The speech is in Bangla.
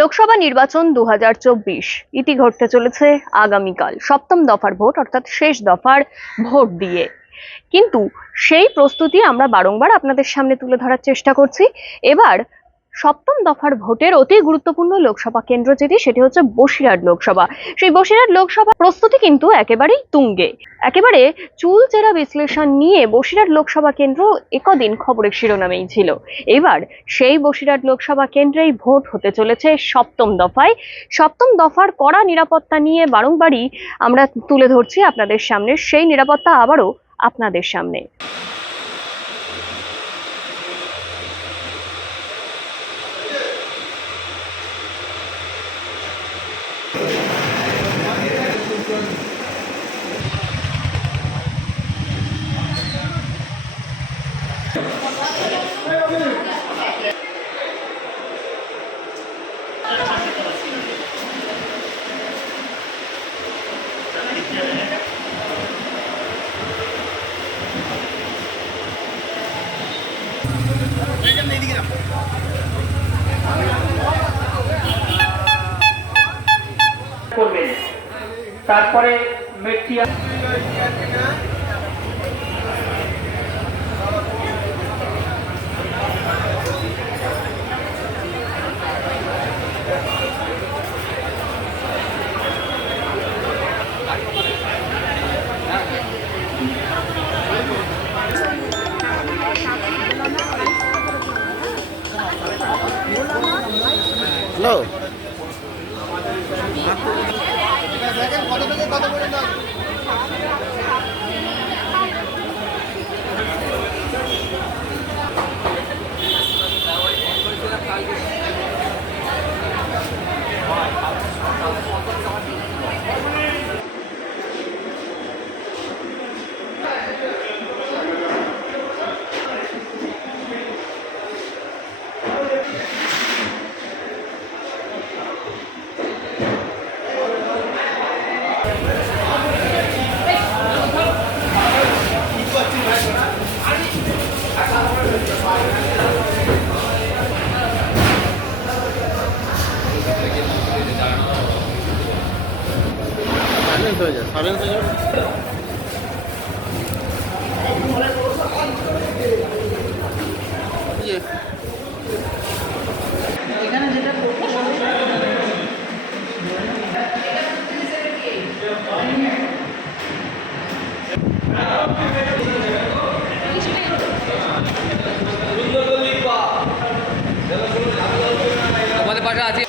লোকসভা নির্বাচন ২০২৪ ইতি ঘটতে চলেছে আগামীকাল সপ্তম দফার ভোট অর্থাৎ শেষ দফার ভোট দিয়ে। কিন্তু সেই প্রস্তুতি আমরা বারংবার আপনাদের সামনে তুলে ধরার চেষ্টা করছি। এবার সপ্তম দফার ভোটের অতি গুরুত্বপূর্ণ লোকসভা কেন্দ্র যেটি, সেটি হচ্ছে বসিরহাট লোকসভা। সেই বসিরহাট লোকসভা প্রস্তুতি কিন্তু একেবারেই তুঙ্গে। একেবারে চুলচেরা বিশ্লেষণ নিয়ে বসিরহাট লোকসভা কেন্দ্র একদিন খবরের শিরোনামেই ছিল। এবার সেই বসিরহাট লোকসভা কেন্দ্রেই ভোট হতে চলেছে সপ্তম দফায়। সপ্তম দফার কড়া নিরাপত্তা নিয়ে বারংবারই আমরা তুলে ধরছি আপনাদের সামনে, সেই নিরাপত্তা আবারও আপনাদের সামনে। করবেন, তারপরে মেট্রিয়া হ্যালো সাইলেন্স হয়ে যাবে। এখানে যেটা আমাদের পাশে আছে।